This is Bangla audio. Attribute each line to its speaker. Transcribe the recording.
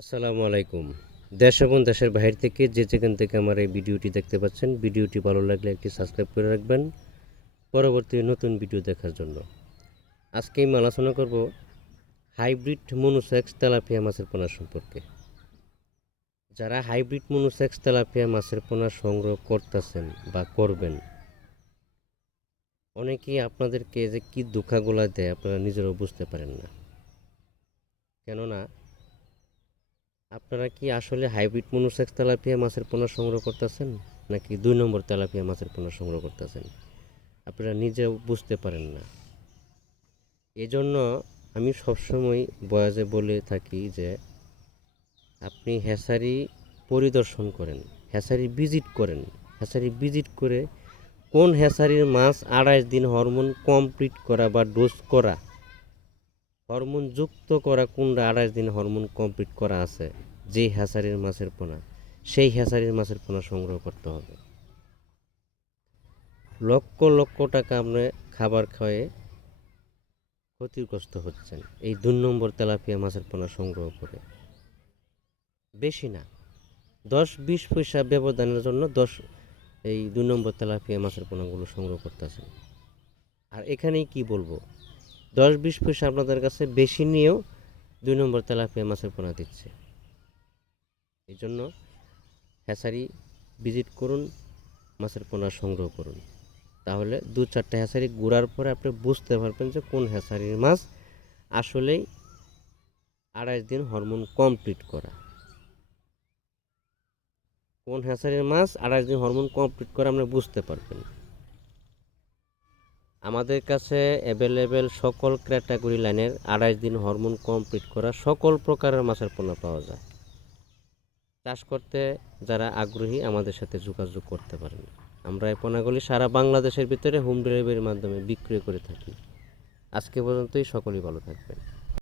Speaker 1: আসসালামু আলাইকুম। দেশ এবং দেশের বাইরে থেকে যে যেখান থেকে আমার এই ভিডিওটি দেখতে পাচ্ছেন, ভিডিওটি ভালো লাগলে একটি সাবস্ক্রাইব করে রাখবেন। পরবর্তী নতুন ভিডিও দেখার জন্য আজকে আমি আলোচনা করব হাইব্রিড মনোসেক্স তেলাপিয়া মাছের পোনা সম্পর্কে। যারা হাইব্রিড মনোসেক্স তেলাপিয়া মাছের পোনা সংগ্রহ করতেছেন বা করবেন, অনেকেই আপনাদেরকে যে কী দুঃখাগুলা দেয় আপনারা নিজেরাও বুঝতে পারেন না। কেননা আপনারা কি আসলে হাইব্রিড মনোসেক্স তেলাপিয়া মাছের পোনা সংগ্রহ করতেছেন? নাকি দুই নম্বর তেলাপিয়া মাছের পোনা সংগ্রহ করতেছেন? আপনারা নিজেও বুঝতে পারেন না। এজন্য আমি সবসময় বয়াজে বলে থাকি যে, আপনি হ্যাসারি পরিদর্শন করেন, হ্যাসারি ভিজিট করেন। হ্যাসারি ভিজিট করে কোন হ্যাসারির মাছ আড়াইশ দিন হরমোন কমপ্লিট করা বা ডোজ করা হরমোন যুক্ত করা কোনটা আড়াইশ দিন হরমোন কমপ্লিট করা আছে, যেই হ্যাসারির মাছের পোনা, সেই হ্যাসারির মাছের পোনা সংগ্রহ করতে হবে। লক্ষ লক্ষ টাকা আপনি খাবার খাওয়ে ক্ষতিগ্রস্ত হচ্ছেন। এই দুই নম্বর তেলাপিয়া মাছের পোনা সংগ্রহ করে। বেশি না, দশ বিশ পয়সা ব্যবধানের জন্য দশ এই দুই নম্বর তেলাপিয়া মাছের পোনাগুলো সংগ্রহ করতেছেন। আর এখানেই কি বলব? দশ বিশ পয়সা আপনাদের কাছে বেশি নিয়েও দুই নম্বর তেলাপিয়া মাছের পোনা দিচ্ছে। এই জন্য হ্যাচারি ভিজিট করুন, মাছের পোনা সংগ্রহ করুন। তাহলে দু চারটে হ্যাচারি ঘোরার পরে আপনি বুঝতে পারবেন যে কোন হ্যাচারির মাছ আসলেই আড়াইশ দিন হরমোন কমপ্লিট করা। কোন হ্যাচারির মাছ আড়াইশ দিন হরমোন কমপ্লিট করা আপনি বুঝতে পারবেন। আমাদের কাছে অ্যাভেলেবেল সকল ক্যাটাগরি লাইনের আড়াইশ দিন হরমোন কমপ্লিট করা সকল প্রকারের মাছের পণ্য পাওয়া যায়। চাষ করতে যারা আগ্রহী আমাদের সাথে যোগাযোগ করতে পারেন। আমরা এই পোনাগুলি সারা বাংলাদেশের ভিতরে হোম ডেলিভারির মাধ্যমে বিক্রয় করে থাকি। আজকে পর্যন্তই, সকলেই ভালো থাকবেন।